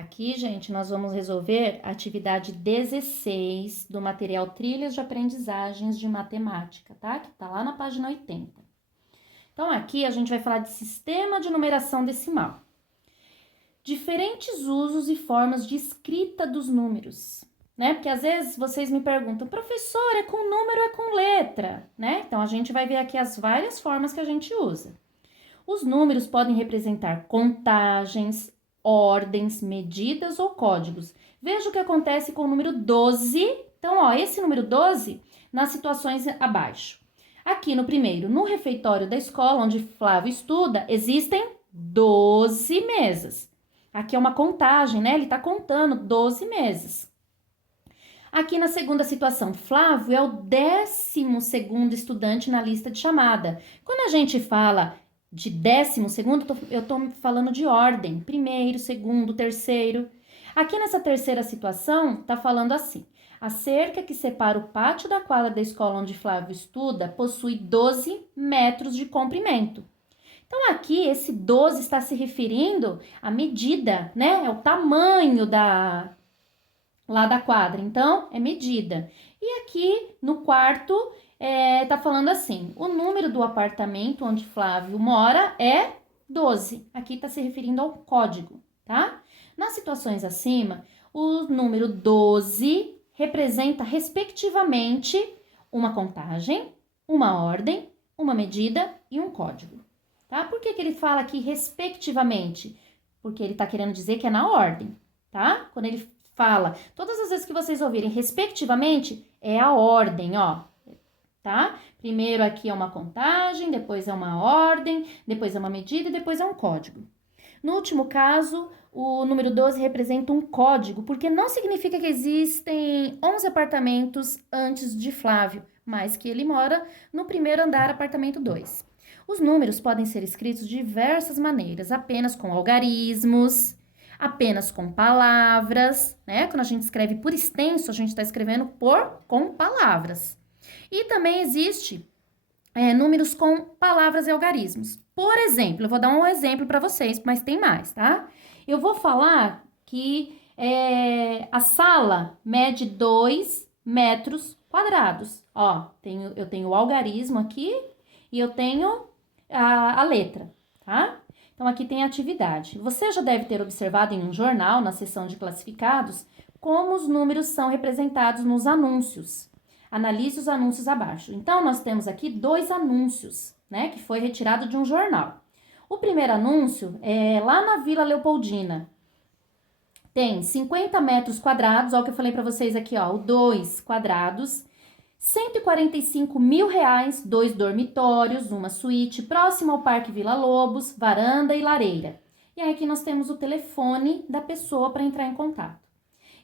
Aqui, gente, nós vamos resolver a atividade 16 do material Trilhas de Aprendizagens de Matemática, tá? Que tá lá na página 80. Então, aqui a gente vai falar de sistema de numeração decimal. Diferentes usos e formas de escrita dos números, né? Porque às vezes vocês me perguntam, professor, é com número ou é com letra, né? Então, a gente vai ver aqui as várias formas que a gente usa. Os números podem representar contagens, ordens, medidas ou códigos. Veja o que acontece com o número 12. Então, ó, esse número 12 nas situações abaixo. Aqui no primeiro, no refeitório da escola onde Flávio estuda, existem 12 mesas. Aqui é uma contagem, né? Ele está contando 12 mesas. Aqui na segunda situação, Flávio é o 12º estudante na lista de chamada. Quando a gente fala de 12º, eu tô falando de ordem. Primeiro, segundo, terceiro. Aqui nessa terceira situação, tá falando assim. A cerca que separa o pátio da quadra da escola onde Flávio estuda possui 12 metros de comprimento. Então, aqui, esse 12 está se referindo à medida, né? É o tamanho lá da quadra. Então, é medida. E aqui, no quarto, tá falando assim, o número do apartamento onde Flávio mora é 12. Aqui tá se referindo ao código, tá? Nas situações acima, o número 12 representa, respectivamente, uma contagem, uma ordem, uma medida e um código, tá? Por que ele fala aqui respectivamente? Porque ele tá querendo dizer que é na ordem, tá? Quando ele fala, todas as vezes que vocês ouvirem respectivamente, é a ordem, ó, tá? Primeiro aqui é uma contagem, depois é uma ordem, depois é uma medida e depois é um código. No último caso, o número 12 representa um código, porque não significa que existem 11 apartamentos antes de Flávio, mas que ele mora no primeiro andar, apartamento 2. Os números podem ser escritos de diversas maneiras, apenas com algarismos, apenas com palavras, né? Quando a gente escreve por extenso, a gente está escrevendo com palavras. E também existe números com palavras e algarismos. Por exemplo, eu vou dar um exemplo para vocês, mas tem mais, tá? Eu vou falar que a sala mede 2 metros quadrados. Ó, eu tenho o algarismo aqui e eu tenho a letra, tá? Então, aqui tem a atividade. Você já deve ter observado em um jornal, na seção de classificados, como os números são representados nos anúncios. Analise os anúncios abaixo. Então, nós temos aqui 2 anúncios, né, que foi retirado de um jornal. O primeiro anúncio é lá na Vila Leopoldina. Tem 50 metros quadrados, ó, o que eu falei para vocês aqui, ó, o 2 quadrados, 145 mil reais, 2 dormitórios, uma suíte, próximo ao Parque Vila Lobos, varanda e lareira. E aí aqui nós temos o telefone da pessoa para entrar em contato.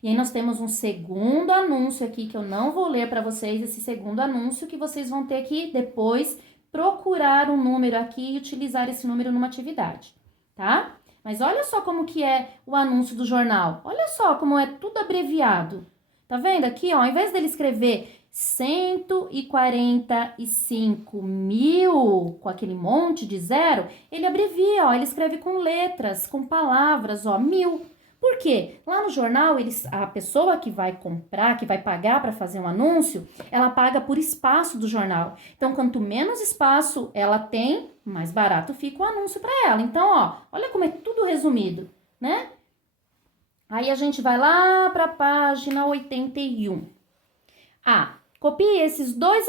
E aí nós temos um segundo anúncio aqui, que eu não vou ler para vocês, esse segundo anúncio, que vocês vão ter que depois procurar um número aqui e utilizar esse número numa atividade, tá? Mas olha só como que é o anúncio do jornal. Olha só como é tudo abreviado. Tá vendo aqui, ó, ao invés dele escrever 145 mil com aquele monte de zero, ele abrevia, ó, ele escreve com letras, com palavras, ó, 1000. Por quê? Lá no jornal, a pessoa que vai comprar, que vai pagar para fazer um anúncio, ela paga por espaço do jornal. Então, quanto menos espaço ela tem, mais barato fica o anúncio para ela. Então, ó, olha como é tudo resumido, né? Aí a gente vai lá para a página 81. Copie desses dois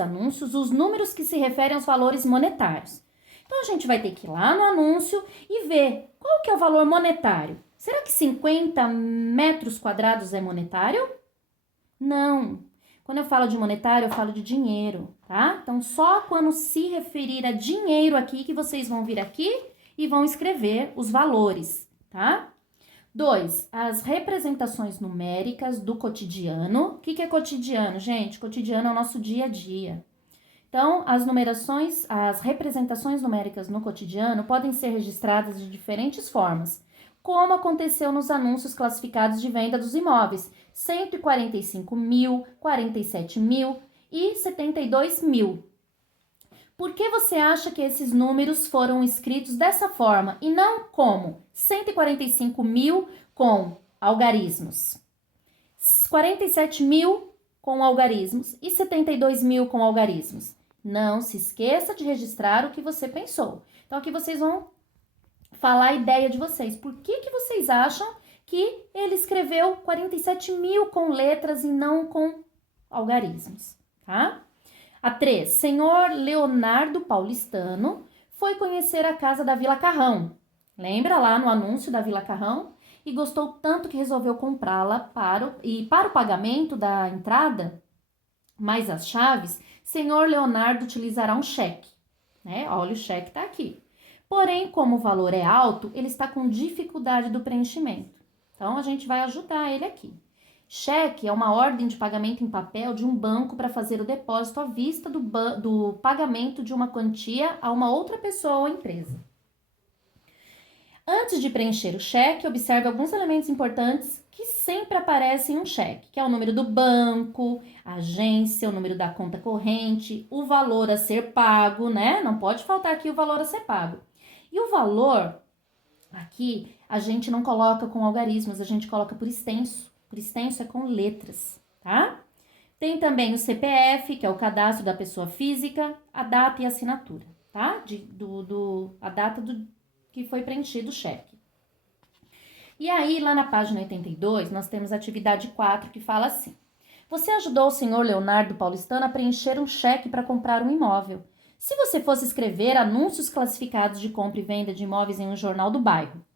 anúncios os números que se referem aos valores monetários. Então, a gente vai ter que ir lá no anúncio e ver qual que é o valor monetário. Será que 50 metros quadrados é monetário? Não. Quando eu falo de monetário, eu falo de dinheiro, tá? Então, só quando se referir a dinheiro aqui que vocês vão vir aqui e vão escrever os valores, tá? 2, as representações numéricas do cotidiano. O que é cotidiano, gente? Cotidiano é o nosso dia a dia. Então, as representações numéricas no cotidiano podem ser registradas de diferentes formas, como aconteceu nos anúncios classificados de venda dos imóveis, 145 mil, 47 mil e 72 mil. Por que você acha que esses números foram escritos dessa forma e não como 145 mil com algarismos, 47 mil com algarismos e 72 mil com algarismos? Não se esqueça de registrar o que você pensou. Então, aqui vocês vão falar a ideia de vocês. Por que vocês acham que ele escreveu 47 mil com letras e não com algarismos, tá? A 3. Senhor Leonardo Paulistano foi conhecer a casa da Vila Carrão. Lembra lá no anúncio da Vila Carrão? E gostou tanto que resolveu comprá-la para o pagamento da entrada, mais as chaves, senhor Leonardo utilizará um cheque, né? Olha, o cheque tá aqui. Porém, como o valor é alto, ele está com dificuldade do preenchimento. Então, a gente vai ajudar ele aqui. Cheque é uma ordem de pagamento em papel de um banco para fazer o depósito à vista do pagamento de uma quantia a uma outra pessoa ou empresa. Antes de preencher o cheque, observe alguns elementos importantes que sempre aparecem em um cheque, que é o número do banco, a agência, o número da conta corrente, o valor a ser pago, né? Não pode faltar aqui o valor a ser pago. E o valor, aqui, a gente não coloca com algarismos, a gente coloca por extenso. Por extenso é com letras, tá? Tem também o CPF, que é o cadastro da pessoa física, a data e a assinatura, tá? A data que foi preenchido o cheque. E aí, lá na página 82, nós temos a atividade 4, que fala assim: você ajudou o senhor Leonardo Paulistano a preencher um cheque para comprar um imóvel. Se você fosse escrever anúncios classificados de compra e venda de imóveis em um jornal do bairro,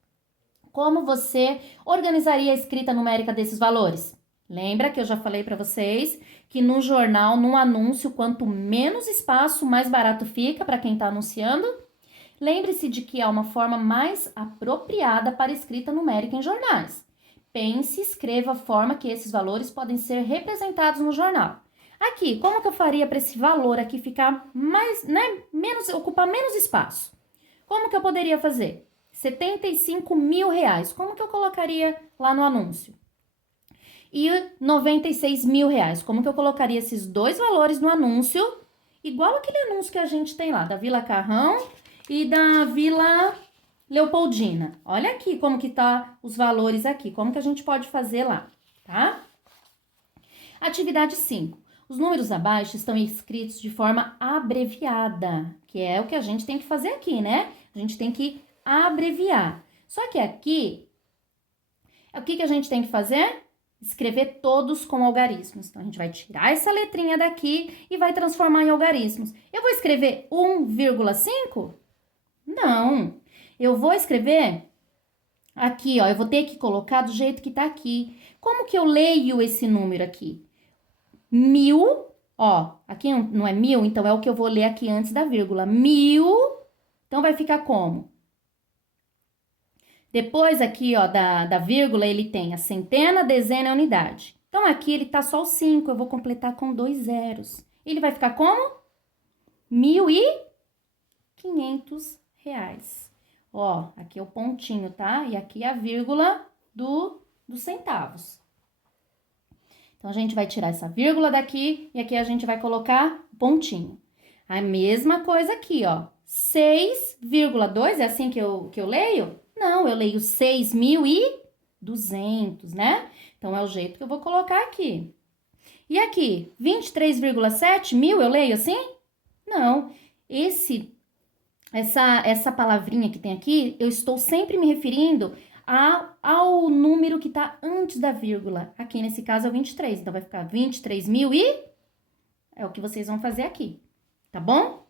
como você organizaria a escrita numérica desses valores? Lembra que eu já falei para vocês que no jornal, num anúncio, quanto menos espaço, mais barato fica para quem está anunciando? Lembre-se de que há uma forma mais apropriada para escrita numérica em jornais. Pense e escreva a forma que esses valores podem ser representados no jornal. Aqui, como que eu faria para esse valor aqui ficar mais, né, ocupar menos espaço? Como que eu poderia fazer? 75 mil reais. Como que eu colocaria lá no anúncio? E 96 mil reais. Como que eu colocaria esses dois valores no anúncio? Igual aquele anúncio que a gente tem lá, da Vila Carrão e da Vila Leopoldina. Olha aqui como que tá os valores aqui. Como que a gente pode fazer lá, tá? Atividade 5. Os números abaixo estão escritos de forma abreviada, que é o que a gente tem que fazer aqui, né? A gente tem que abreviar. Só que aqui, o que a gente tem que fazer? Escrever todos com algarismos. Então, a gente vai tirar essa letrinha daqui e vai transformar em algarismos. Eu vou escrever 1,5? Não. Eu vou escrever aqui, ó. Eu vou ter que colocar do jeito que tá aqui. Como que eu leio esse número aqui? 1000, ó. Aqui não é 1000, então é o que eu vou ler aqui antes da vírgula. 1000, então vai ficar como? Depois aqui, ó, da vírgula, ele tem a centena, dezena e a unidade. Então, aqui ele tá só o 5, eu vou completar com 2 zeros. Ele vai ficar como? 1.500 reais. Ó, aqui é o pontinho, tá? E aqui é a vírgula dos centavos. Então, a gente vai tirar essa vírgula daqui e aqui a gente vai colocar o pontinho. A mesma coisa aqui, ó. 6,2, é assim que eu leio? Não, eu leio 6.200, né? Então, é o jeito que eu vou colocar aqui. E aqui, 23,7 mil, eu leio assim? Não, essa palavrinha que tem aqui, eu estou sempre me referindo ao número que está antes da vírgula. Aqui, nesse caso, é o 23. Então, vai ficar 23 mil e... É o que vocês vão fazer aqui, tá bom?